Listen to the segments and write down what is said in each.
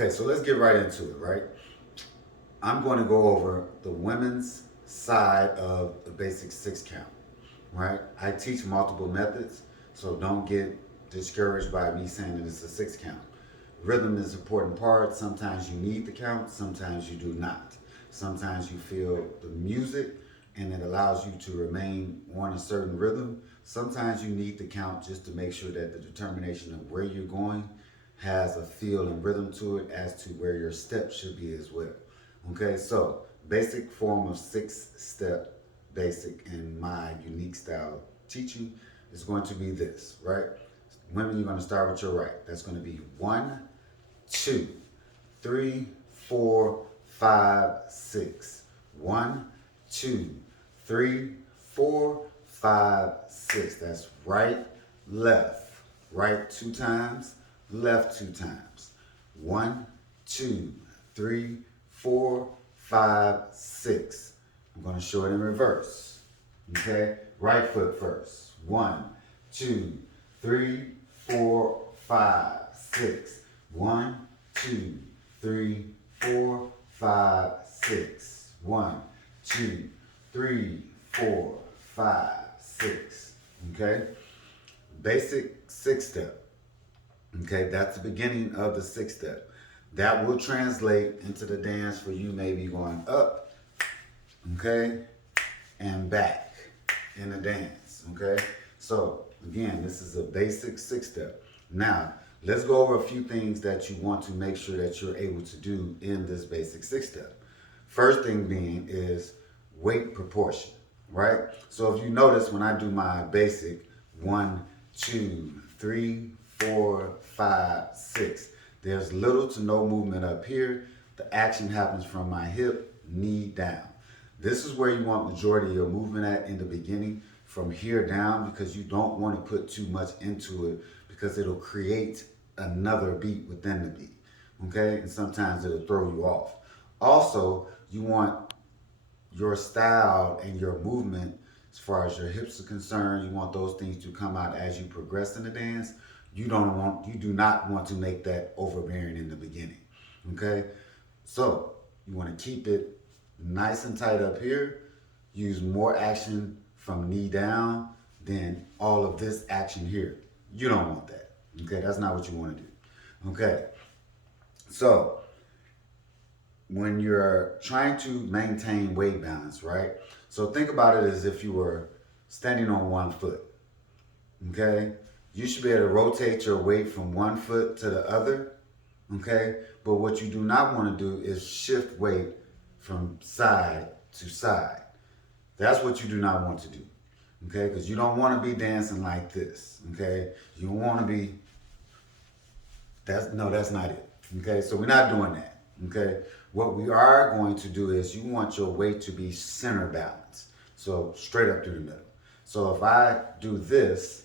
Okay, so let's get right into it, right? I'm going to go over the women's side of the basic six count, right? I teach multiple methods, so don't get discouraged by me saying that it's a six count. Rhythm is an important part. Sometimes you need the count, sometimes you do not. Sometimes you feel the music and it allows you to remain on a certain rhythm. Sometimes you need the count just to make sure that the determination of where you're going has a feel and rhythm to it as to where your steps should be as well. Okay, so basic form of six step basic in my unique style teaching is going to be this, right? Women, you're going to start with your right. That's going to be 1, 2, 3, 4, 5, 6. 1, 2, 3, 4, 5, 6. That's right, left. Right 2 times, left 2 times. 1, 2, 3, 4, 5, 6. I'm going to show it in reverse. Okay? Right foot first. 1, 2, 3, 4, 5, 6. 1, 2, 3, 4, 5, 6. 1, 2, 3, 4, 5, 6. Okay? Basic six step. Okay, that's the beginning of the six step. That will translate into the dance for you, maybe going up, okay, and back in the dance, okay? So, again, this is a basic six step. Now, let's go over a few things that you want to make sure that you're able to do in this basic six step. First thing being is weight proportion, right? So if you notice when I do my basic 1, 2, 3, 4, 5, 6, there's little to no movement up here. The action happens from my hip, knee down. This is where you want majority of your movement at in the beginning, from here down, because you don't want to put too much into it because it'll create another beat within the beat, okay? And sometimes it'll throw you off. Also, you want your style and your movement, as far as your hips are concerned, you want those things to come out as you progress in the dance. You do not want to make that overbearing in the beginning. Okay? So you want to keep it nice and tight up here. Use more action from knee down than all of this action here. You don't want that. Okay, that's not what you want to do. Okay. So when you're trying to maintain weight balance, right? So think about it as if you were standing on one foot. Okay? You should be able to rotate your weight from one foot to the other, okay? But what you do not want to do is shift weight from side to side. That's what you do not want to do, okay? Because you don't want to be dancing like this, okay? You don't want to be, that's not it, okay? So we're not doing that, okay? What we are going to do is you want your weight to be center balance, so straight up through the middle. So if I do this,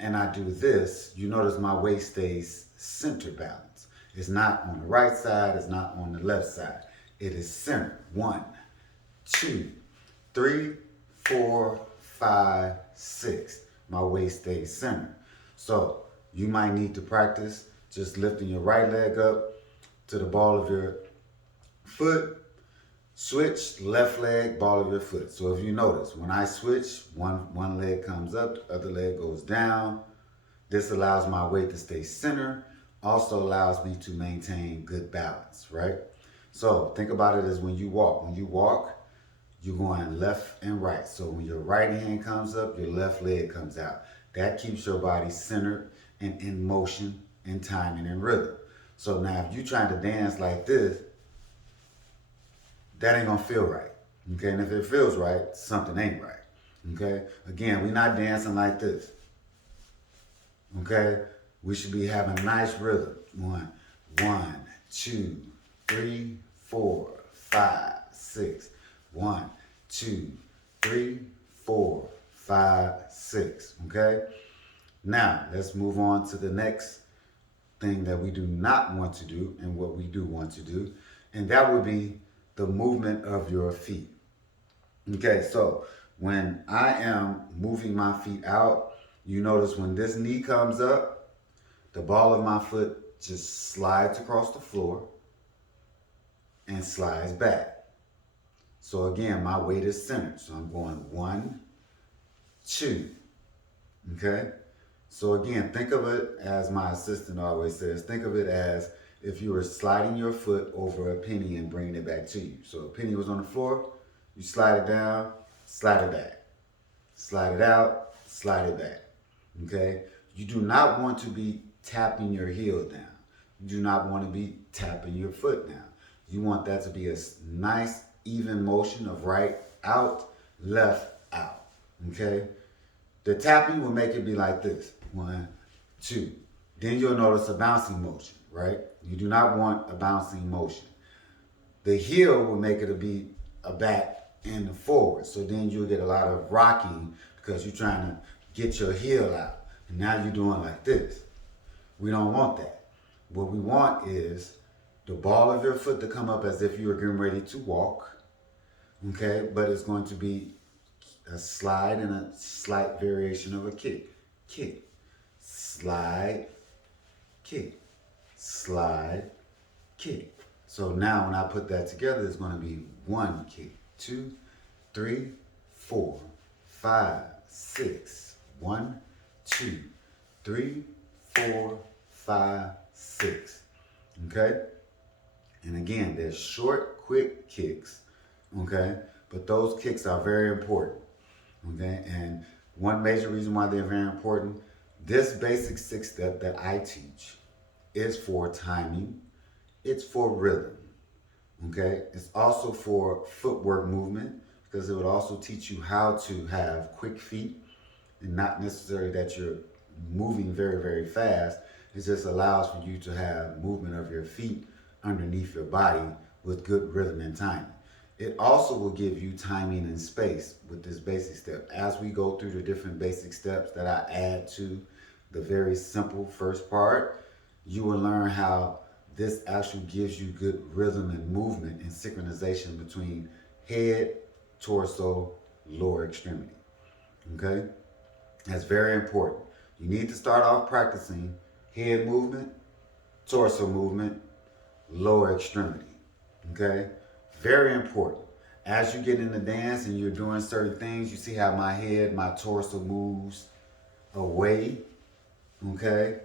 and I do this, you notice my weight stays center balance. It's not on the right side, it's not on the left side. It is center. 1, 2, 3, 4, 5, 6. My weight stays center. So you might need to practice just lifting your right leg up to the ball of your foot. Switch, left leg, ball of your foot. So if you notice, when I switch, one leg comes up, the other leg goes down. This allows my weight to stay center, also allows me to maintain good balance, right? So think about it as when you walk. When you walk, you're going left and right. So when your right hand comes up, your left leg comes out. That keeps your body centered and in motion, in timing and rhythm. So now if you're trying to dance like this, that ain't gonna feel right, okay? And if it feels right, something ain't right, okay? Again, we're not dancing like this, okay? We should be having a nice rhythm. 1, 2, 3, 4, 5, 6. 1, 2, 3, 4, 5, 6, okay? Now, let's move on to the next thing that we do not want to do and what we do want to do, and that would be the movement of your feet. Okay, so when I am moving my feet out, you notice when this knee comes up, the ball of my foot just slides across the floor and slides back. So again, my weight is centered. So I'm going 1, 2. Okay? So again, think of it as my assistant always says, think of it as if you were sliding your foot over a penny and bringing it back to you. So a penny was on the floor, you slide it down, slide it back. Slide it out, slide it back. Okay? You do not want to be tapping your heel down. You do not want to be tapping your foot down. You want that to be a nice, even motion of right out, left out. Okay? The tapping will make it be like this. 1, 2. Then you'll notice a bouncing motion, right? You do not want a bouncing motion. The heel will make it be a back and a forward. So then you'll get a lot of rocking because you're trying to get your heel out. And now you're doing like this. We don't want that. What we want is the ball of your foot to come up as if you were getting ready to walk. Okay? But it's going to be a slide and a slight variation of a kick. Kick. Slide. Kick. Slide. Kick. So now when I put that together, it's going to be 1 kick, 2, 3, 4, 5, 6. 1, 2, 3, 4, 5, 6. Okay? And again, there's short, quick kicks. Okay? But those kicks are very important. Okay? And one major reason why they're very important, this basic 6-step that I teach is for timing. It's for rhythm. Okay? It's also for footwork movement because it would also teach you how to have quick feet and not necessarily that you're moving very, very fast. It just allows for you to have movement of your feet underneath your body with good rhythm and timing. It also will give you timing and space with this basic step. As we go through the different basic steps that I add to the very simple first part, you will learn how this actually gives you good rhythm and movement and synchronization between head, torso, lower extremity. Okay? That's very important. You need to start off practicing head movement, torso movement, lower extremity. Okay? Very important. As you get in the dance and you're doing certain things, you see how my head, my torso moves away. Okay?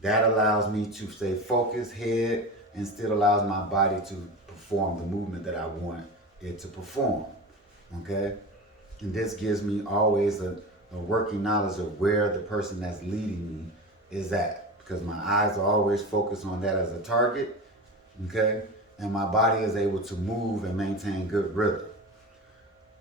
That allows me to stay focused head and still allows my body to perform the movement that I want it to perform. Okay? And this gives me always a working knowledge of where the person that's leading me is at. Because my eyes are always focused on that as a target. Okay? And my body is able to move and maintain good rhythm.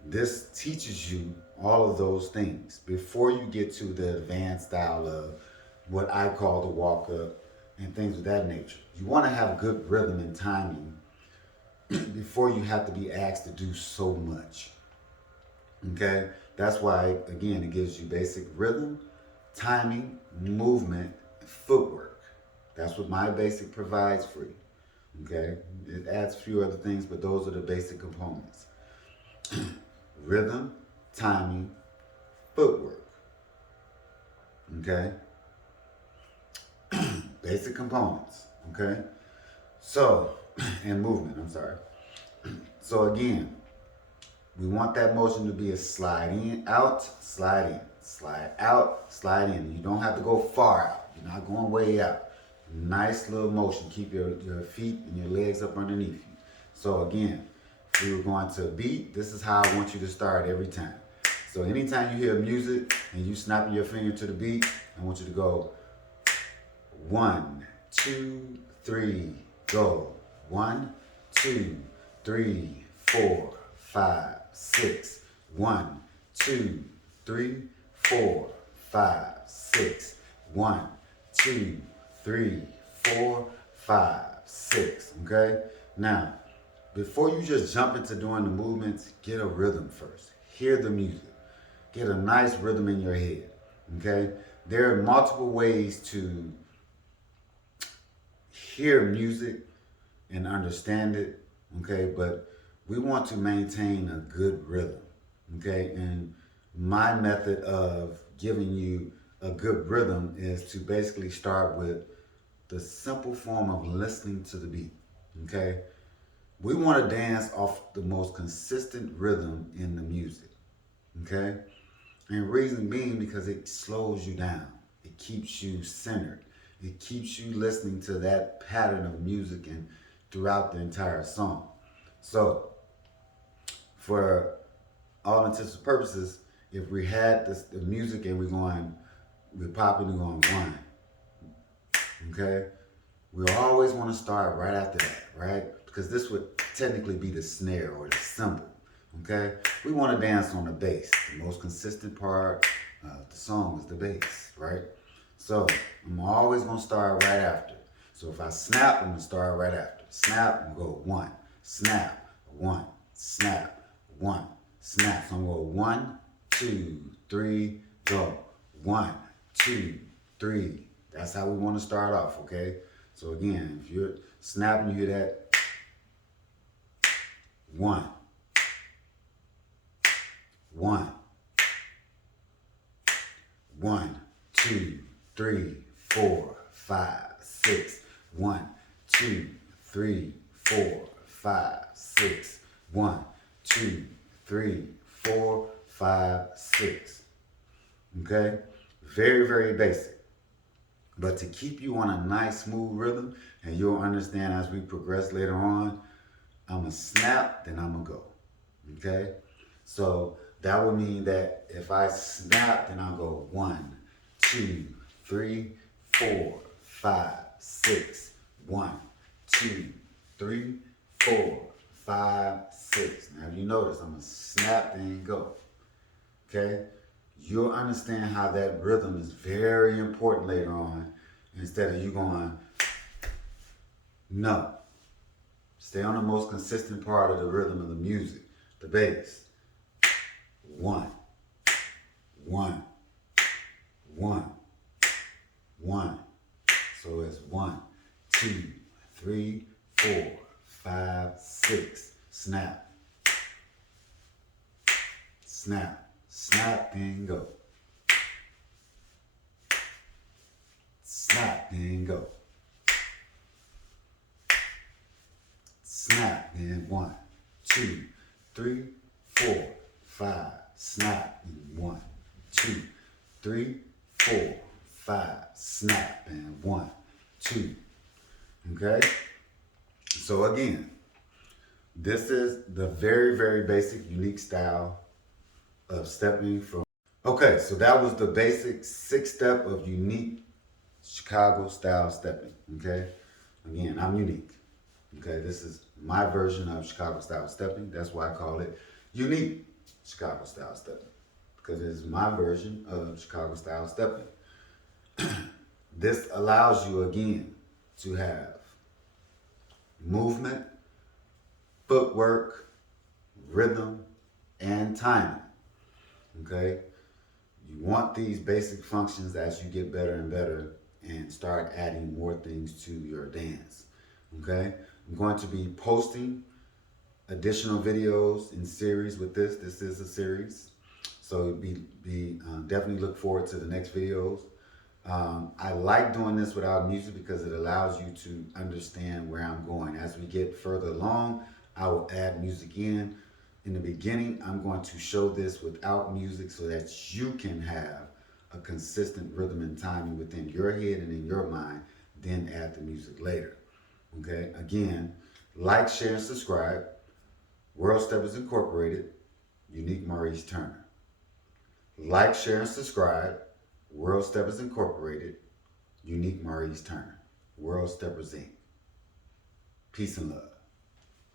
This teaches you all of those things before you get to the advanced style of what I call the walk up and things of that nature. You want to have good rhythm and timing before you have to be asked to do so much. Okay? That's why, again, it gives you basic rhythm, timing, movement, and footwork. That's what my basic provides for you. Okay? It adds a few other things, but those are the basic components. Rhythm, timing, footwork. Okay? Basic components. Okay? So, and movement, I'm sorry. So again, we want that motion to be a slide in, out, slide in. Slide out, slide in. You don't have to go far out. You're not going way out. Nice little motion. Keep your feet and your legs up underneath you. So again, if we were going to a beat, this is how I want you to start every time. So anytime you hear music and you snapping your finger to the beat, I want you to go 1, 2, 3, go. 1, 2, 3, 4, 5, 6. 1, 2, 3, 4, 5, 6. 1, 2, 3, 4, 5, 6. Okay? Now, before you just jump into doing the movements, get a rhythm first. Hear the music. Get a nice rhythm in your head. Okay? There are multiple ways to hear music and understand it. Okay? But we want to maintain a good rhythm. Okay? And my method of giving you a good rhythm is to basically start with the simple form of listening to the beat. Okay? We want to dance off the most consistent rhythm in the music. Okay? And reason being because it slows you down. It keeps you centered. It keeps you listening to that pattern of music and throughout the entire song. So, for all intents and purposes, if we had the music and we're popping, we're going one, okay? We always want to start right after that, right? Because this would technically be the snare or the cymbal, okay? We want to dance on the bass. The most consistent part of the song is the bass, right? So I'm always going to start right after. So if I snap, I'm going to start right after. Snap, I'm going to go one, snap, one, snap, one, snap. So I'm going to go 1, 2, 3, go. 1, 2, 3. That's how we want to start off, okay? So again, if you're snapping, you hear that. 1, 1, 1, 2, 3, 4, 5, 6. 1, 2, 3, 4, 5, 6. 1, 2, 3, 4, 5, 6. Okay? Very, very basic. But to keep you on a nice, smooth rhythm, and you'll understand as we progress later on, I'm going to snap, then I'm going to go. Okay? So that would mean that if I snap, then I'll go 1, 2, 3, 4, 5, 6. 1, 2, 3, 4, 5, 6. Now if you notice, I'm going to snap, then go. Okay? You'll understand how that rhythm is very important later on. Instead of you going, no. Stay on the most consistent part of the rhythm of the music, the bass. 1, 1, 1, 1. So it's 1, 2, 3, 4, 5, 6. Snap. Snap. Snap, then go. Snap, then go. Snap, then 1, 2, 3, 4, 5. Snap, and 1, 2, 3, 4, 5. Snap, and 1, 2. Okay? So again, this is the very, very basic, unique style of stepping from. Okay, so that was the basic 6-step of unique Chicago style stepping. Okay, again, I'm unique. Okay, this is my version of Chicago style stepping. That's why I call it unique Chicago style stepping, because it is my version of Chicago style stepping. This allows you again to have movement, footwork, rhythm, and timing. Okay? You want these basic functions as you get better and better and start adding more things to your dance. Okay? I'm going to be posting additional videos in series with this. This is a series. So definitely look forward to the next videos. I like doing this without music because it allows you to understand where I'm going. As we get further along, I will add music in. In the beginning, I'm going to show this without music so that you can have a consistent rhythm and timing within your head and in your mind, then add the music later. Okay, again, like, share, and subscribe. World Steppers Incorporated, Unique Maurice Turner. Like, share, and subscribe. World Steppers Incorporated, Unique Maurice Turner. World Steppers Inc. Peace and love.